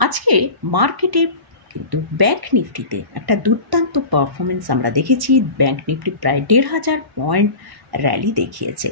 আজকে মার্কেটে কিন্তু ব্যাংক নিফটিতে একটা দুর্দান্ত পারফরমেন্স আমরা দেখেছি। ব্যাংক নিফটি প্রায় ১,৫০০ পয়েন্ট র্যালি দেখিয়েছে।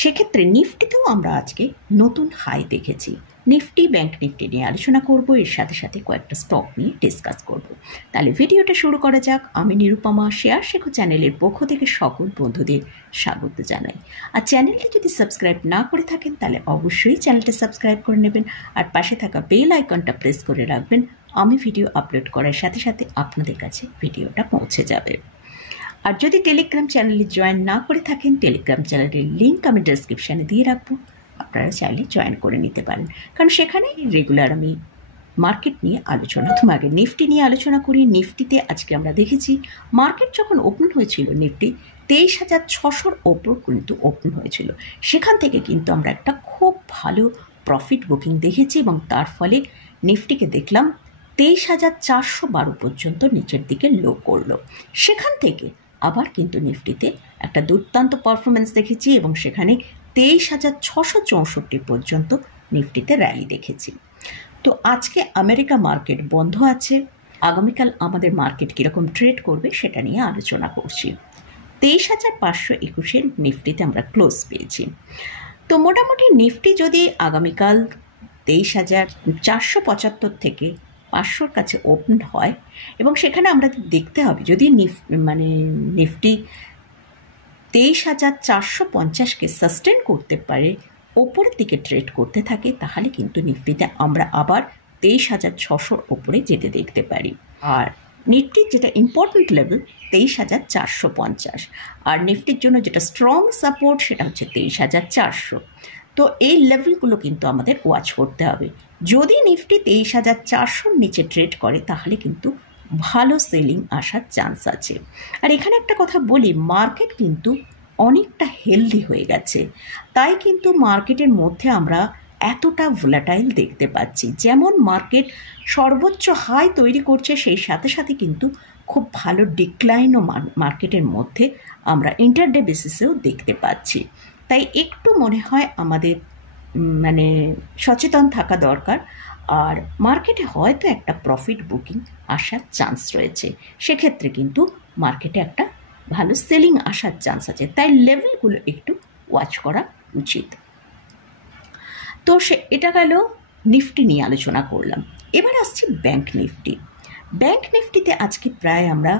সেক্ষেত্রে নিফটিতেও আমরা আজকে নতুন হাই দেখেছি। নিফটি ব্যাংক নিফটি নিয়ে আলোচনা করব, এর সাথে সাথে কয়েকটা স্টক নিয়ে ডিসকাস করব। তাহলে ভিডিওটা শুরু করা যাক। আমি নিরুপমা, শেয়ার শেখো চ্যানেলের পক্ষ থেকে সকল বন্ধুদের স্বাগত জানাই। আর চ্যানেলটি যদি সাবস্ক্রাইব না করে থাকেন তাহলে অবশ্যই চ্যানেলটা সাবস্ক্রাইব করে নেবেন, আর পাশে থাকা বেল আইকনটা প্রেস করে রাখবেন। আমি ভিডিও আপলোড করার সাথে সাথে আপনাদের কাছে ভিডিওটা পৌঁছে যাবে। আর যদি টেলিগ্রাম চ্যানেলে জয়েন না করে থাকেন, টেলিগ্রাম চ্যানেলের লিঙ্ক আমি ডেসক্রিপশানে দিয়ে রাখবো, আপনারা চাইলে জয়েন করে নিতে পারেন, কারণ সেখানে রেগুলার আমি মার্কেট নিয়ে আলোচনা। আগে নিফটি নিয়ে আলোচনা করি। নিফটিতে আজকে আমরা দেখেছি মার্কেট যখন ওপেন হয়েছিল নিফটি ২৩,৬০০-র ওপর কিন্তু ওপেন হয়েছিল। সেখান থেকে কিন্তু আমরা একটা খুব ভালো প্রফিট বুকিং দেখেছি এবং তার ফলে নিফটিকে দেখলাম ২৩,৪১২ পর্যন্ত নিচের দিকে লো করলো। সেখান থেকে আবার কিন্তু নিফটিতে একটা দুর্দান্ত পারফরমেন্স দেখেছি এবং সেখানে ২৩,৬৬৪ পর্যন্ত নিফটিতে র্যালি দেখেছি। তো আজকে আমেরিকা মার্কেট বন্ধ আছে। আগামীকাল আমাদের মার্কেট কীরকম ট্রেড করবে সেটা নিয়ে আলোচনা করছি। ২৩,৫২১-এর নিফটিতে আমরা ক্লোজ পেয়েছি। তো মোটামুটি নিফটি যদি আগামীকাল ২৩,৪৭৫ থেকে ৫০০-র কাছে ওপেন হয়, এবং সেখানে আমরা দেখতে হবে যদি নিফটি ২৩,৪৫০-কে সাস্টেন করতে পারে, ওপরের দিকে ট্রেড করতে থাকে, তাহলে কিন্তু নিফটিতে আমরা আবার ২৩,৬০০-র ওপরে যেতে দেখতে পারি। আর নিফটির যেটা ইম্পর্টেন্ট লেভেল ২৩,৪৫০, আর নিফটির জন্য যেটা স্ট্রং সাপোর্ট সেটা হচ্ছে ২৩,৪০০। তো এই লেভেলগুলো কিন্তু আমাদের ওয়াচ করতে হবে। যদি নিফটি ২৩,৪০০-র নিচে ট্রেড করে তাহলে কিন্তু ভালো সেলিং আসার চান্স আছে। আর এখানে একটা কথা বলি, মার্কেট কিন্তু অনেকটা হেলদি হয়ে গেছে, তাই কিন্তু মার্কেটের মধ্যে আমরা এতটা ভোলাটাইল দেখতে পাচ্ছি। যেমন মার্কেট সর্বোচ্চ হাই তৈরি করছে, সেই সাথে সাথে কিন্তু খুব ভালো ডিক্লাইনও মার্কেটের মধ্যে আমরা ইন্টারডে বেসিসেও দেখতে পাচ্ছি। তাই একটু মনে হয় আমাদের সচেতন থাকা দরকার। আর মার্কেটে হয়তো একটা প্রফিট বুকিং আসার চান্স রয়েছে, সেক্ষেত্রে কিন্তু মার্কেটে একটা ভালো সেলিং আসার চান্স আছে, তাই লেভেলগুলো একটু ওয়াচ করা উচিত। তো এটা গেল নিফটি নিয়ে আলোচনা করলাম। এবার আসছি ব্যাংক নিফটি। ব্যাংক নিফটিতে আজকে প্রায় আমরা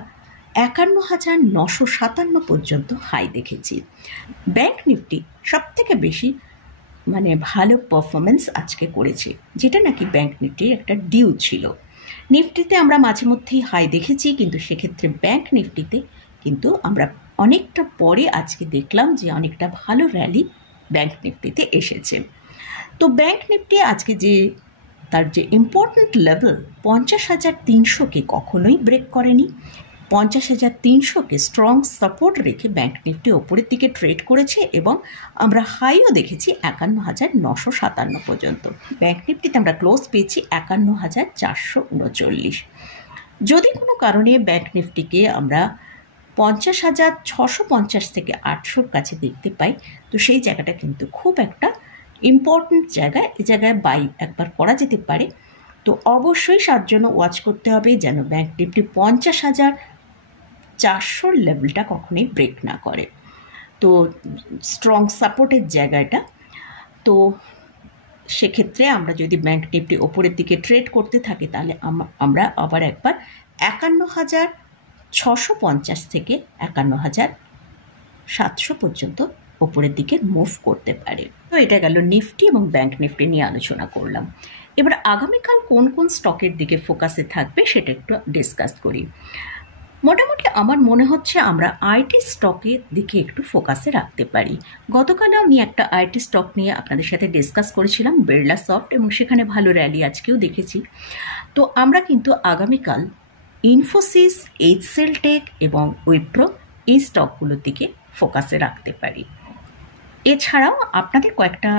৫১,৯৫৭ পর্যন্ত হাই দেখেছি। ব্যাংক নিফটি সবথেকে বেশি ভালো পারফরমেন্স আজকে করেছে, যেটা নাকি ব্যাংক নিফটির একটা ডিউ ছিল। নিফটিতে আমরা মাঝে মধ্যেই হাই দেখেছি, কিন্তু সেক্ষেত্রে ব্যাংক নিফটিতে কিন্তু আমরা অনেকটা পরে আজকে দেখলাম যে অনেকটা ভালো র্যালি ব্যাংক নিফটিতে এসেছে। তো ব্যাংক নিফটি আজকে তার যে ইম্পর্ট্যান্ট লেভেল ৫০,৩০০-কে কখনোই ব্রেক করেনি। ৫০,৩০০-কে স্ট্রং সাপোর্ট রেখে ব্যাংক নিফটি ওপরের দিকে ট্রেড করেছে এবং আমরা হাইও দেখেছি ৫১,৯৫৭ পর্যন্ত। ব্যাংক নিফটিতে আমরা ক্লোজ পেয়েছি ৫১,৪৩৯। যদি কোনো কারণে ব্যাংক নিফটিকে আমরা ৫০,৬৫০ থেকে ৮০০-র কাছে দেখতে পাই, তো সেই জায়গাটা কিন্তু খুব একটা ইম্পর্ট্যান্ট জায়গা। এই জায়গায় বাই একবার করা যেতে পারে। তো অবশ্যই তার জন্য ওয়াচ করতে হবে যেন ব্যাংক নিফটি ৫০,৪০০-র লেভেলটা কখনোই ব্রেক না করে। তো স্ট্রং সাপোর্টের জায়গাটা, তো সেক্ষেত্রে আমরা যদি ব্যাংক নিফটি ওপরের দিকে ট্রেড করতে থাকি তাহলে আমরা আবার একবার ৫১,৬৫০ থেকে ৫১,৭০০ পর্যন্ত ওপরের দিকে মুভ করতে পারে। তো এটা গেল নিফটি এবং ব্যাংক নিফটি নিয়ে আলোচনা করলাম। এবার আগামীকাল কোন কোন স্টকের দিকে ফোকাসে থাকবে সেটা একটু ডিসকাস করি। মোটামুটি আমার মনে হচ্ছে আমরা আইটি স্টকের দিকে একটু ফোকাসে রাখতে পারি। গতকালে আমি একটা আইটি স্টক নিয়ে আপনাদের সাথে ডিসকাস করেছিলাম, বিড়লা সফট, এবং সেখানে ভালো র্যালি আজকেও দেখেছি। তো আমরা কিন্তু আগামীকাল ইনফোসিস, এইচসিএল টেক এবং উইপ্রো এই স্টকগুলোর দিকে ফোকাসে রাখতে পারি। এছাড়াও আপনাদের কয়েকটা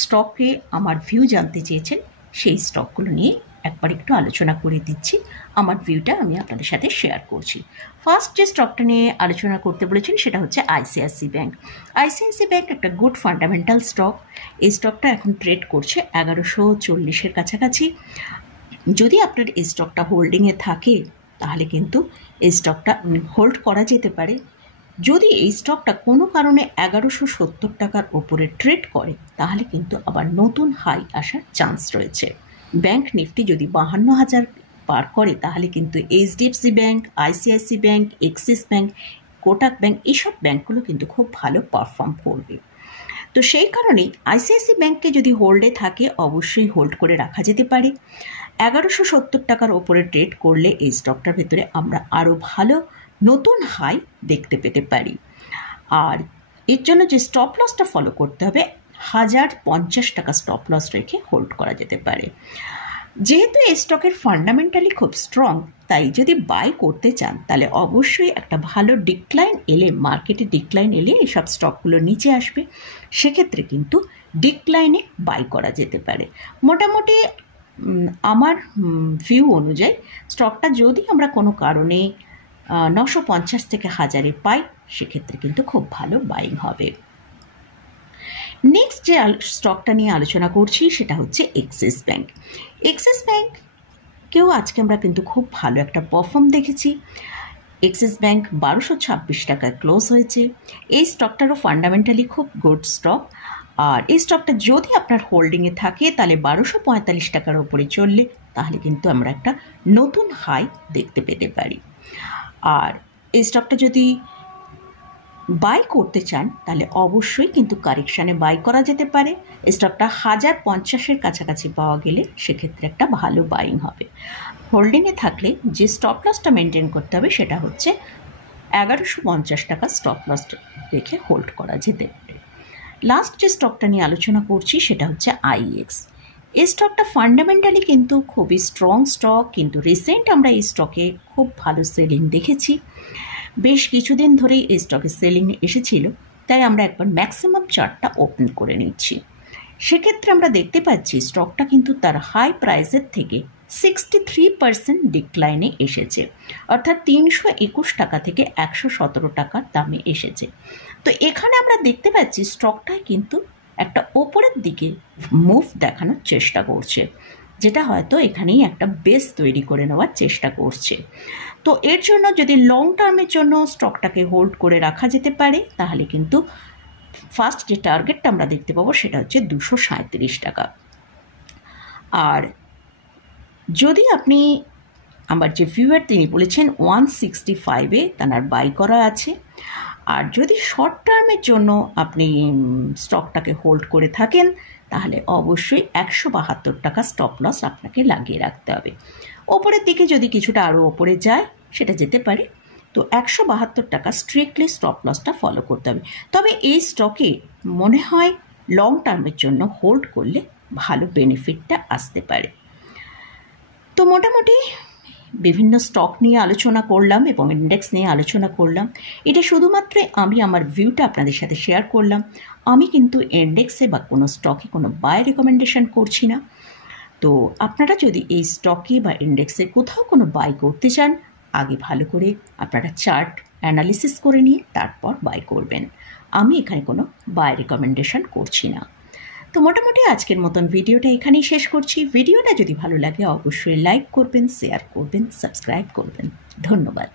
স্টকে আমার ভিউ জানতে চেয়েছেন, সেই স্টকগুলো নিয়ে একবার একটু আলোচনা করে দিচ্ছি, আমার ভিউটা আমি আপনাদের সাথে শেয়ার করছি। ফার্স্ট যে স্টকটা নিয়ে আলোচনা করতে বলেছেন সেটা হচ্ছে আইসিআইসি ব্যাঙ্ক। আইসিআইসি ব্যাঙ্ক একটা গুড ফান্ডামেন্টাল স্টক। এই স্টকটা এখন ট্রেড করছে 1140-এর কাছাকাছি। যদি আপনার এই স্টকটা হোল্ডিংয়ে থাকে তাহলে কিন্তু এই স্টকটা হোল্ড করা যেতে পারে। যদি এই স্টকটা কোনো কারণে 1170 টাকার ওপরে ট্রেড করে তাহলে কিন্তু আবার নতুন হাই আসার চান্স রয়েছে। ব্যাংক নিফটি যদি 52,000 পার করে তাহলে কিন্তু HDFC bank, ICICI bank, axis bank, Kotak bank এইসব ব্যাংকগুলো কিন্তু খুব ভালো পারফর্ম করবে। তো সেই কারণেই আইসিআইসি ব্যাংককে যদি হোল্ডে থাকে অবশ্যই হোল্ড করে রাখা যেতে পারে। 1170 টাকার ওপরে ট্রেড করলে এই স্টকটার ভেতরে আমরা আরও ভালো নতুন হাই দেখতে পেতে পারি। আর এর জন্য যে স্টপ লসটা ফলো করতে হবে, 1050 টাকা স্টপ লস রেখে হোল্ড করা যেতে পারে। যেহেতু এই স্টকের ফান্ডামেন্টালি খুব স্ট্রং, তাই যদি বাই করতে চান তাহলে অবশ্যই একটা ভালো ডিক্লাইন এলে, মার্কেটে ডিক্লাইন এলে এসব স্টকগুলো নিচে আসবে, সেক্ষেত্রে কিন্তু ডিক্লাইনে বাই করা যেতে পারে। মোটামুটি আমার ভিউ অনুযায়ী স্টকটা যদি আমরা কোনো কারণে 950 থেকে 1000-এ পাই সেক্ষেত্রে কিন্তু খুব ভালো বাইং হবে। নেক্সট যে স্টকটা নিয়ে আলোচনা করছি সেটা হচ্ছে এক্সিস ব্যাংক। এক্সিস ব্যাংককেও আজকে আমরা কিন্তু খুব ভালো একটা পারফর্ম দেখেছি। এক্সিস ব্যাংক 1226 টাকায় ক্লোজ হয়েছে। এই স্টকটারও ফান্ডামেন্টালি খুব গুড স্টক। আর এই স্টকটা যদি আপনার হোল্ডিংয়ে থাকে তাহলে 1245 টাকার ওপরে চললে তাহলে কিন্তু আমরা একটা নতুন হাই দেখতে পেতে পারি। আর এই স্টকটা যদি বাই করতে চান তাহলে অবশ্যই কিন্তু কারেকশানে বাই করা যেতে পারে। স্টকটা 1050-এর কাছাকাছি পাওয়া গেলে সেক্ষেত্রে একটা ভালো বাইং হবে। হোল্ডিংয়ে থাকলে যে স্টপ লসটা মেনটেন করতে হবে সেটা হচ্ছে 1150 টাকা স্টপ লস রেখে হোল্ড করা যেতে পারে। লাস্ট যে স্টকটা নিয়ে আলোচনা করছি সেটা হচ্ছে আইএক্স। এই স্টকটা ফান্ডামেন্টালি কিন্তু খুবই স্ট্রং স্টক, কিন্তু রিসেন্ট আমরা এই স্টকে খুব ভালো সেলিং দেখেছি। বেশ কিছুদিন ধরেই এই স্টকে সেলিং এসেছিল, তাই আমরা একবার ম্যাক্সিমাম চার্টটা ওপেন করে নিচ্ছি। সেক্ষেত্রে আমরা দেখতে পাচ্ছি স্টকটা কিন্তু তার হাই প্রাইসের থেকে 63% ডিক্লাইনে এসেছে, অর্থাৎ 321 টাকা থেকে 117 টাকার দামে এসেছে। তো এখানে আমরা দেখতে পাচ্ছি স্টকটায় কিন্তু একটা ওপরের দিকে মুভ দেখানোর চেষ্টা করছে, যেটা হয়তো এখানেই একটা বেস তৈরি করে নেওয়ার চেষ্টা করছে। তো এর জন্য যদি লং টার্মের জন্য স্টকটাকে হোল্ড করে রাখা যেতে পারে তাহলে কিন্তু ফার্স্ট যে টার্গেটটা আমরা দেখতে পাবো সেটা হচ্ছে 237 টাকা। আর যদি আপনি আমার যে ভিউয়ার তিনি বলেছেন 165-এ তার বাই করা আছে। আর যদি শর্ট টার্মের জন্য আপনি স্টকটাকে হোল্ড করে থাকেন তাহলে অবশ্যই 172 টাকা স্টপ লস আপনাকে লাগিয়ে রাখতে হবে। ওপরের দিকে যদি কিছুটা আরও ওপরে যায় সেটা যেতে পারে, তো 172 টাকা স্ট্রিক্টলি স্টপ লসটা ফলো করতে হবে। তবে এই স্টকে মনে হয় লং টার্মের জন্য হোল্ড করলে ভালো বেনিফিটটা আসতে পারে। তো মোটামুটি বিভিন্ন স্টক নিয়ে আলোচনা করলাম এবং ইন্ডেক্স নিয়ে আলোচনা করলাম। এটা শুধুমাত্র আমি আমার ভিউটা আপনাদের সাথে শেয়ার করলাম। আমি কিন্তু ইন্ডেক্সে বা কোনো স্টকে কোনো বাই রেকমেন্ডেশন করছি না। তো আপনারা যদি এই স্টকে বা ইন্ডেক্সে কোথাও কোনো বাই করতে চান আগে ভালো করে আপনারা চার্ট অ্যানালিসিস করে নিয়ে তারপর বাই করবেন। আমি এখানে কোনো বাই রেকমেন্ডেশন করছি না। তো মোটামুটি আজকের মতন ভিডিওটা এখানেই শেষ করছি। ভিডিওটা যদি ভালো লাগে অবশ্যই লাইক করবেন, শেয়ার করবেন, সাবস্ক্রাইব করবেন। ধন্যবাদ।